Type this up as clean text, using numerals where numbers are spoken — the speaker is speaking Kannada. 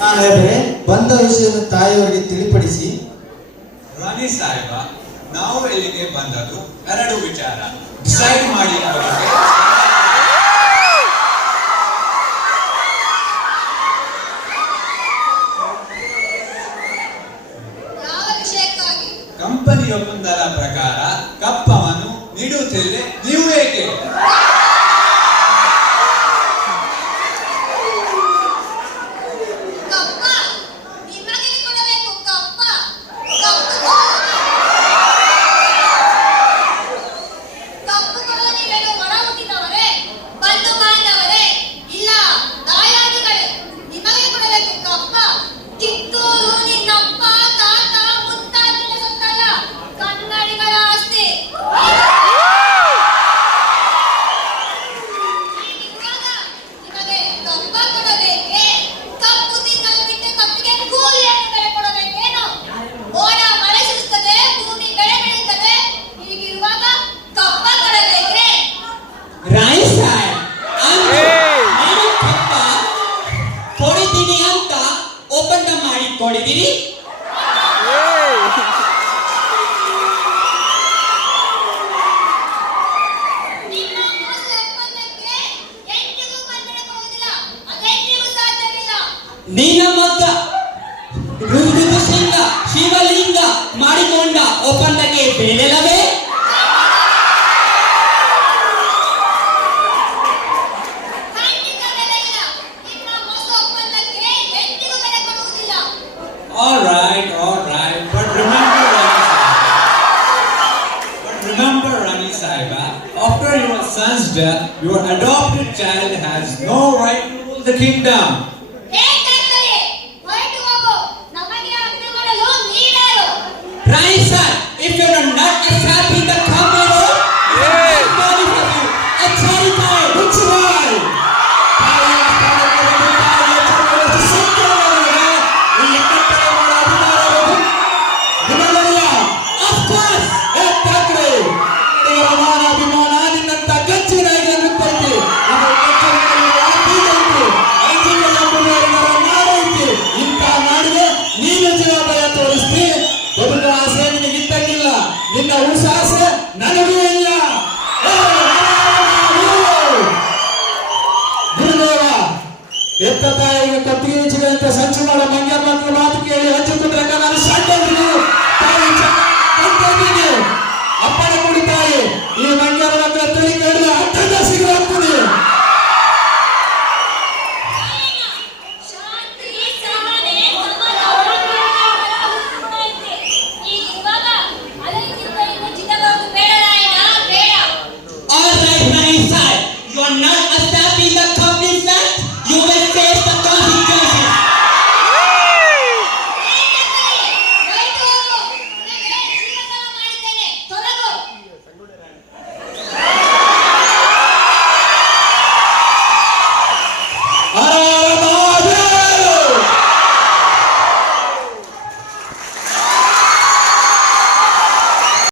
ನಾಳೆ ಬಂದ ವಿಷಯವನ್ನು ತಾಯಿಯವರಿಗೆ ತಿಳಿಪಡಿಸಿ. ರಾಣಿ ಸಾಹೇಬ, ನಾವು ಇಲ್ಲಿಗೆ ಬಂದದ್ದು ಎರಡು ವಿಚಾರ ಡಿಸೈಡ್ ಮಾಡಿ ಅವರಿಗೆ. ಕಂಪನಿ ಒಪ್ಪಂದದ ಪ್ರಕಾರ ಕಪ್ಪವನ್ನು ನೀಡುತ್ತಿಲ್ಲ, ನೀವು ಏಕೆ? ಒಪ್ಪಂದ ಮಾಡಿಕೊಂಡಿದ್ದೀರಿ. ನಿನ್ನ ಮಗ ಋತುಸಿಂಗ ಶಿವಲಿಂಗ ಮಾಡಿಕೊಂಡ ಒಪ್ಪಂದಕ್ಕೆ ಬೆಲೆಲ್ಲವೇ? All right, but remember, Rani Sahiba, after your son's death, your adopted child has no right to rule the kingdom.